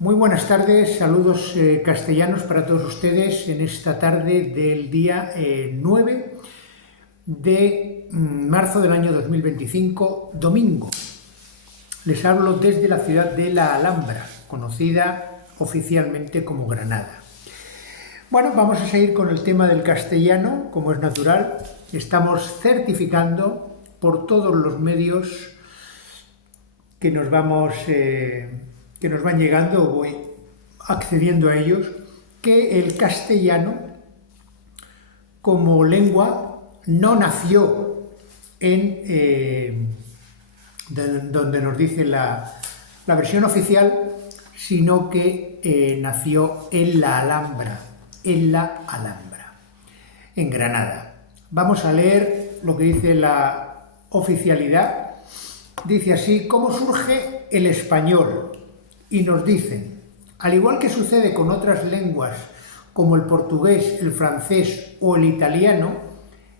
Muy buenas tardes, saludos castellanos para todos ustedes en esta tarde del día 9 de marzo del año 2025, domingo. Les hablo desde la ciudad de La Alhambra, conocida oficialmente como Granada. Bueno, vamos a seguir con el tema del castellano, como es natural. Estamos certificando por todos los medios que nos van llegando, o voy accediendo a ellos, que el castellano como lengua no nació en donde nos dice la versión oficial, sino que nació en La Alhambra, en Granada. Vamos a leer lo que dice la oficialidad. Dice así: ¿cómo surge el español? Y nos dicen, al igual que sucede con otras lenguas como el portugués, el francés o el italiano,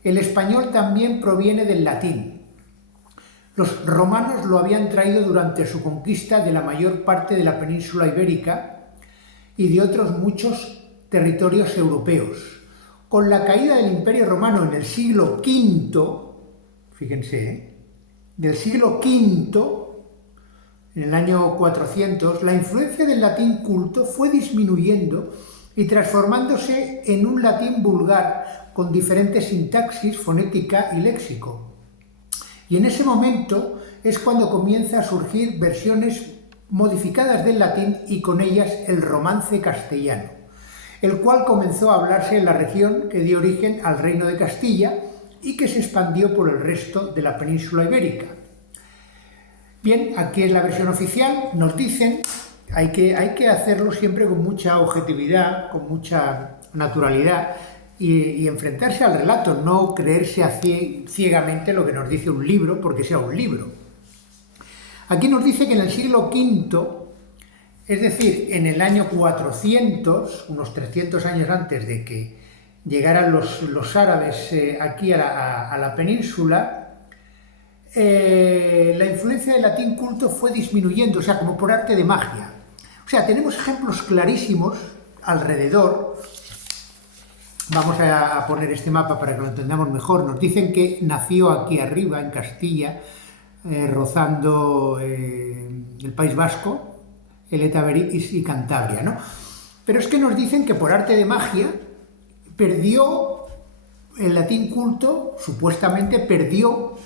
el español también proviene del latín. Los romanos lo habían traído durante su conquista de la mayor parte de la península ibérica y de otros muchos territorios europeos. Con la caída del Imperio Romano en el siglo V, fíjense, del siglo V, en el año 400, la influencia del latín culto fue disminuyendo y transformándose en un latín vulgar con diferente sintaxis, fonética y léxico. Y en ese momento es cuando comienza a surgir versiones modificadas del latín y con ellas el romance castellano, el cual comenzó a hablarse en la región que dio origen al Reino de Castilla y que se expandió por el resto de la península ibérica. Bien, aquí es la versión oficial. Nos dicen, hay que hacerlo siempre con mucha objetividad, con mucha naturalidad y enfrentarse al relato, no creerse ciegamente lo que nos dice un libro porque sea un libro. Aquí nos dice que en el siglo V, es decir, en el año 400, unos 300 años antes de que llegaran los árabes aquí a la península, la influencia del latín culto fue disminuyendo, o sea, como por arte de magia. O sea, tenemos ejemplos clarísimos alrededor. Vamos a poner este mapa para que lo entendamos mejor. Nos dicen que nació aquí arriba, en Castilla, rozando el País Vasco, el Etaberis y Cantabria, ¿no? Pero es que nos dicen que por arte de magia perdió el latín culto, supuestamente perdió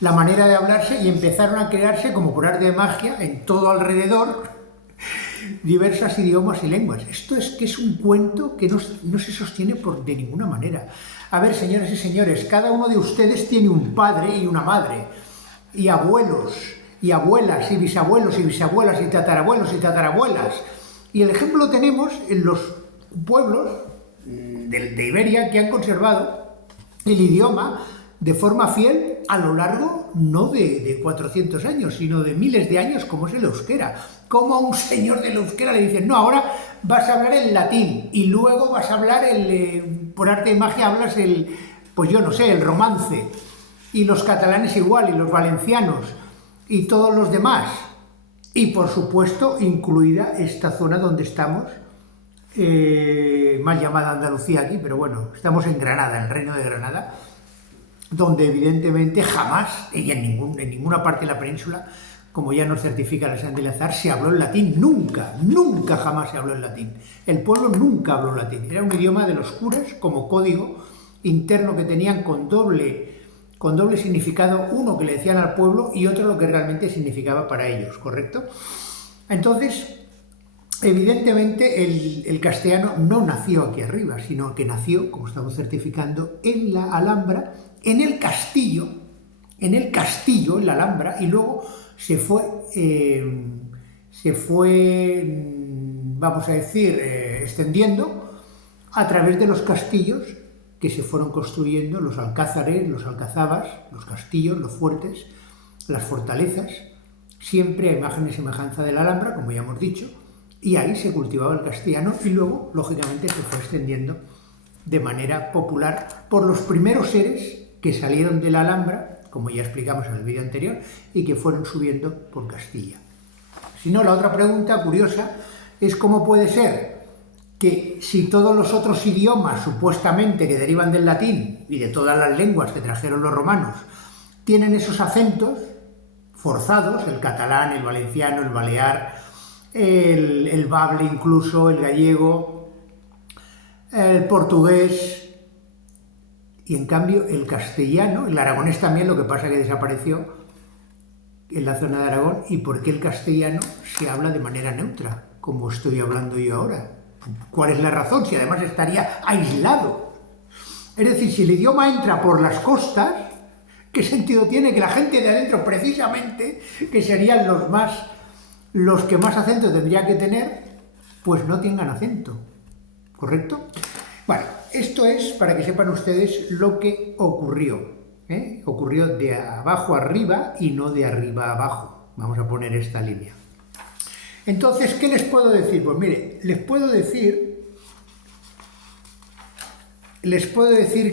la manera de hablarse y empezaron a crearse, como por arte de magia, en todo alrededor, diversas idiomas y lenguas. Esto es que es un cuento que no se sostiene de ninguna manera. A ver, señoras y señores, cada uno de ustedes tiene un padre y una madre, y abuelos, y abuelas, y bisabuelos, y bisabuelas, y tatarabuelos, y tatarabuelas. Y el ejemplo lo tenemos en los pueblos de Iberia que han conservado el idioma de forma fiel a lo largo no de 400 años, sino de miles de años, como es el euskera. Como a un señor del euskera le dicen, no, ahora vas a hablar el latín y luego vas a hablar por arte de magia hablas pues yo no sé, el romance. Y los catalanes igual, y los valencianos, y todos los demás. Y por supuesto, incluida esta zona donde estamos, mal llamada Andalucía aquí, pero bueno, estamos en Granada, en el Reino de Granada, donde evidentemente jamás, y en ninguna parte de la península, como ya nos certifica la Santa de Azar, se habló en latín, nunca jamás se habló en latín. El pueblo nunca habló latín, era un idioma de los curas como código interno que tenían con doble significado, uno que le decían al pueblo y otro lo que realmente significaba para ellos, ¿correcto? Entonces, evidentemente el castellano no nació aquí arriba, sino que nació, como estamos certificando, en la Alhambra, en el castillo, en la Alhambra, y luego se fue, vamos a decir, extendiendo a través de los castillos que se fueron construyendo, los alcázares, los alcazabas, los castillos, los fuertes, las fortalezas, siempre a imagen y semejanza de la Alhambra, como ya hemos dicho, y ahí se cultivaba el castellano y luego, lógicamente, se fue extendiendo de manera popular por los primeros seres que salieron de la Alhambra, como ya explicamos en el vídeo anterior, y que fueron subiendo por Castilla. Si no, la otra pregunta curiosa es cómo puede ser que si todos los otros idiomas supuestamente que derivan del latín y de todas las lenguas que trajeron los romanos tienen esos acentos forzados, el catalán, el valenciano, el balear, el bable incluso, el gallego, el portugués, y en cambio el castellano, el aragonés también, lo que pasa que desapareció en la zona de Aragón, y por qué el castellano se habla de manera neutra, como estoy hablando yo ahora. ¿Cuál es la razón? Si además estaría aislado. Es decir, si el idioma entra por las costas, ¿qué sentido tiene que la gente de adentro, precisamente, que serían los que más acento tendrían que tener, pues no tengan acento? ¿Correcto? Bueno, esto es para que sepan ustedes lo que ocurrió. Ocurrió de abajo arriba y no de arriba abajo. Vamos a poner esta línea. Entonces, ¿qué les puedo decir? Pues mire, les puedo decir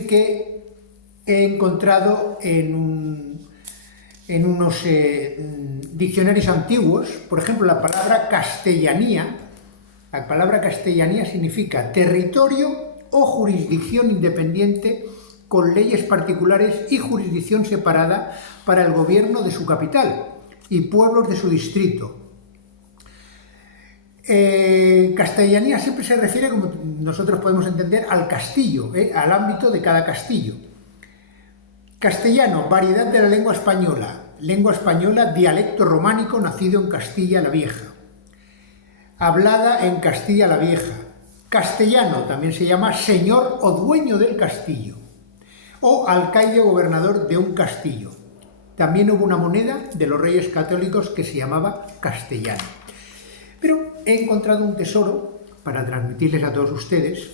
que he encontrado en unos diccionarios antiguos, por ejemplo, la palabra castellanía. La palabra castellanía significa territorio o jurisdicción independiente con leyes particulares y jurisdicción separada para el gobierno de su capital y pueblos de su distrito. Castellanía siempre se refiere, como nosotros podemos entender, al castillo, al ámbito de cada castillo. Castellano, variedad de la lengua española, dialecto románico nacido en Castilla la Vieja, hablada en Castilla la Vieja. Castellano también se llama señor o dueño del castillo, o alcaide o gobernador de un castillo. También hubo una moneda de los reyes católicos que se llamaba castellano. Pero he encontrado un tesoro para transmitirles a todos ustedes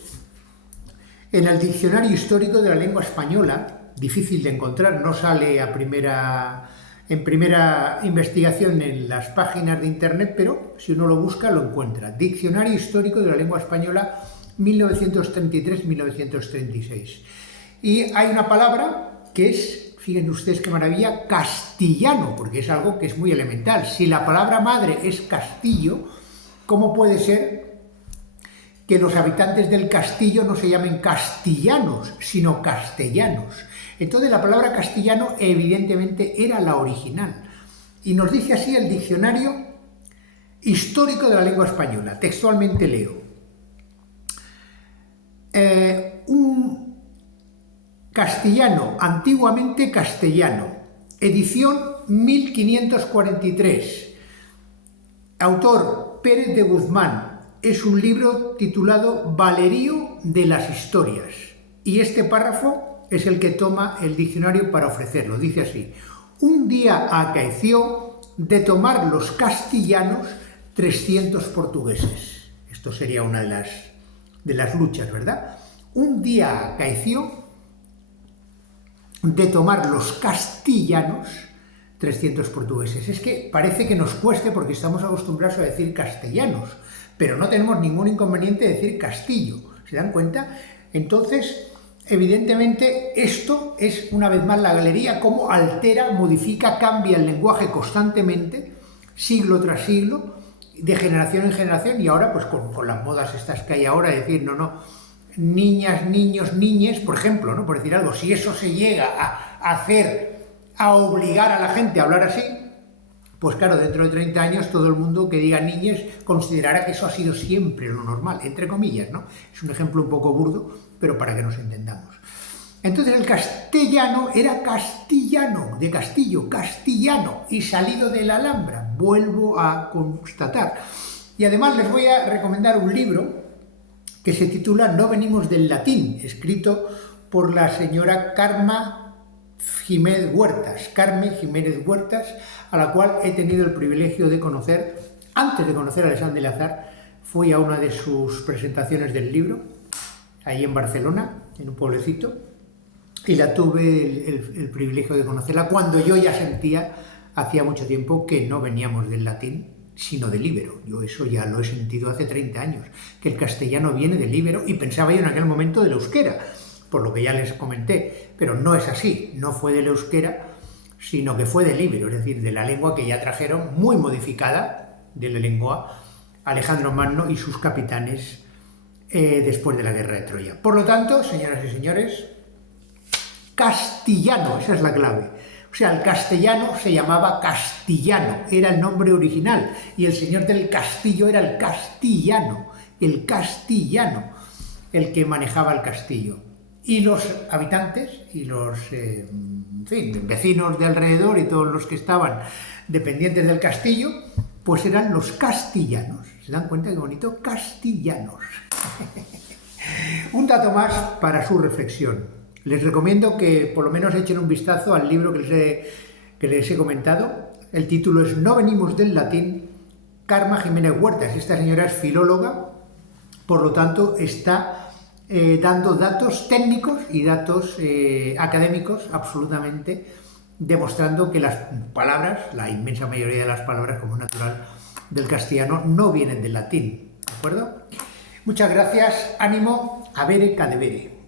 en el Diccionario Histórico de la Lengua Española, difícil de encontrar, no sale en primera investigación en las páginas de internet, pero si uno lo busca lo encuentra. Diccionario Histórico de la Lengua Española 1933-1936. Y hay una palabra que es, fíjense ustedes qué maravilla, castellano, porque es algo que es muy elemental. Si la palabra madre es castillo, ¿cómo puede ser que los habitantes del castillo no se llamen castellanos, sino castellanos? Entonces la palabra castellano evidentemente era la original. Y nos dice así el Diccionario Histórico de la Lengua Española. Textualmente leo. Un castellano, antiguamente castellano, edición 1543. Autor Pérez de Guzmán. Es un libro titulado Valerío de las Historias. Y este párrafo es el que toma el diccionario para ofrecerlo. Dice así: un día acaeció de tomar los castellanos 300 portugueses. Esto sería una de las luchas, ¿verdad? Un día acaeció de tomar los castellanos 300 portugueses. Es que parece que nos cueste porque estamos acostumbrados a decir castellanos, pero no tenemos ningún inconveniente de decir castillo. ¿Se dan cuenta? Entonces, evidentemente, esto es una vez más la galería, cómo altera, modifica, cambia el lenguaje constantemente, siglo tras siglo, de generación en generación, y ahora pues con las modas estas que hay ahora, decir, niñas, niños, niñes, por ejemplo, ¿no? Por decir algo, si eso se llega a hacer, a obligar a la gente a hablar así, pues claro, dentro de 30 años todo el mundo que diga niñes considerará que eso ha sido siempre lo normal, entre comillas, ¿no? Es un ejemplo un poco burdo, pero para que nos entendamos. Entonces el castellano era castellano, de castillo, castellano, y salido de la Alhambra, vuelvo a constatar. Y además les voy a recomendar un libro que se titula No venimos del latín, escrito por la señora Carmen Jiménez Huertas, a la cual he tenido el privilegio de conocer. Antes de conocer a Alexandre Lazar, fui a una de sus presentaciones del libro, ahí en Barcelona, en un pueblecito, y la tuve el privilegio de conocerla cuando yo ya sentía, hacía mucho tiempo, que no veníamos del latín, sino del íbero. Yo eso ya lo he sentido hace 30 años, que el castellano viene del íbero, y pensaba yo en aquel momento del euskera, por lo que ya les comenté, pero no es así, no fue del euskera, sino que fue del íbero, es decir, de la lengua que ya trajeron muy modificada, de la lengua Alejandro Magno y sus capitanes después de la guerra de Troya. Por lo tanto, señoras y señores, castellano, esa es la clave. O sea, el castellano se llamaba Castillano, era el nombre original, y el señor del castillo era el castellano, el que manejaba el castillo. Y los habitantes y los en fin, vecinos de alrededor y todos los que estaban dependientes del castillo, pues eran los castellanos. ¿Se dan cuenta qué bonito? Castellanos. Un dato más para su reflexión. Les recomiendo que por lo menos echen un vistazo al libro que les he comentado. El título es No venimos del latín, Carme Jiménez Huertas. Esta señora es filóloga, por lo tanto está dando datos técnicos y datos académicos absolutamente, demostrando que las palabras, la inmensa mayoría de las palabras, como es natural, del castellano no vienen del latín. ¿De acuerdo? Muchas gracias, ánimo, avere cadevere.